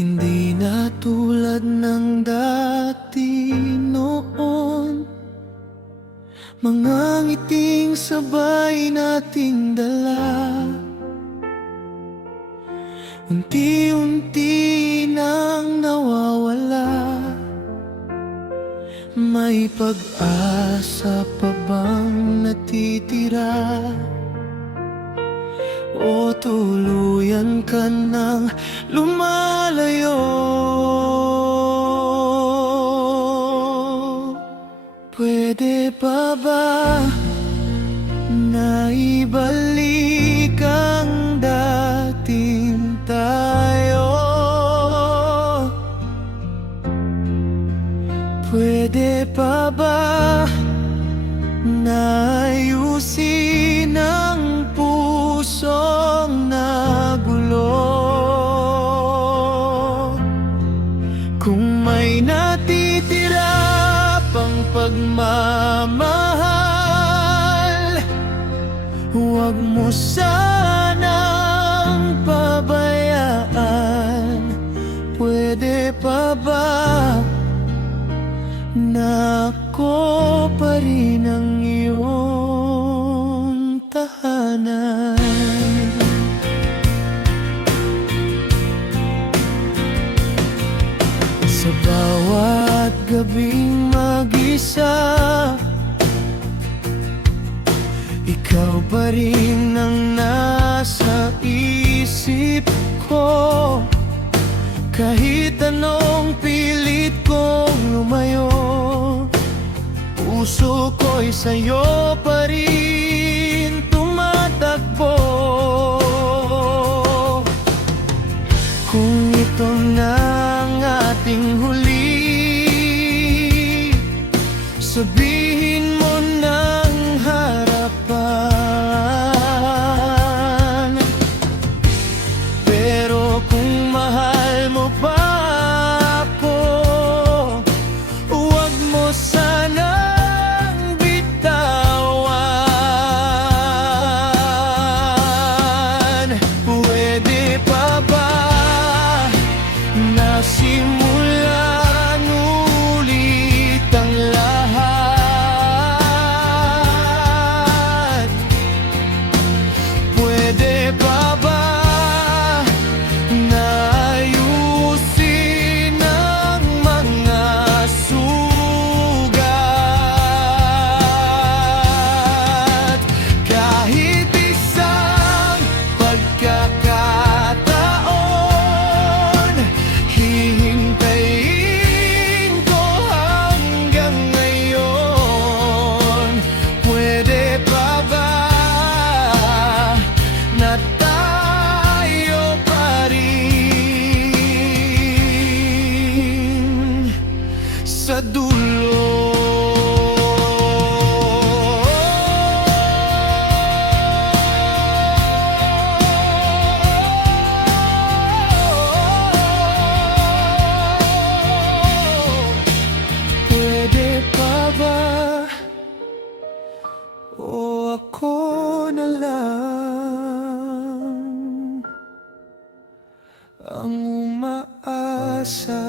Hindi na tulad ng dati noon, mga ngiting sabay nating dala. Unti-unti nang nawawala. May pag-asa pa bang natitira? O tuluyan ka nang lumalayo? Pwede pa ba na ibalik ang dating tayo? Pwede pa ba na ayusin ang pusong nagulo? Kung may natitira pang pagmamahal, huwag mo sanang pabayaan. Pwede pa ba na ako pa rin ang iyong tahanan? Sa bawat gabing mag-isa, ikaw pa rin ang nasa isip ko. Kahit anong pilit kong lumayo, puso ko'y sa'yo pa rin tumatakbo. Kung ito na ang ating huli, sabihin mo ng harapan. Pero kung mahal mo pa ako, huwag mo sanang bitawan. Pwede pa ba na simulan ulit ang lahat? Pwede pa ba na ayusin ang mga sugat? Kahit isang pagkakataon, hihintayin ko hanggang ngayon. Pwede pa ba na tayo pa rin sa dulo? Pwede pa ba o ako na lang ang umaasa?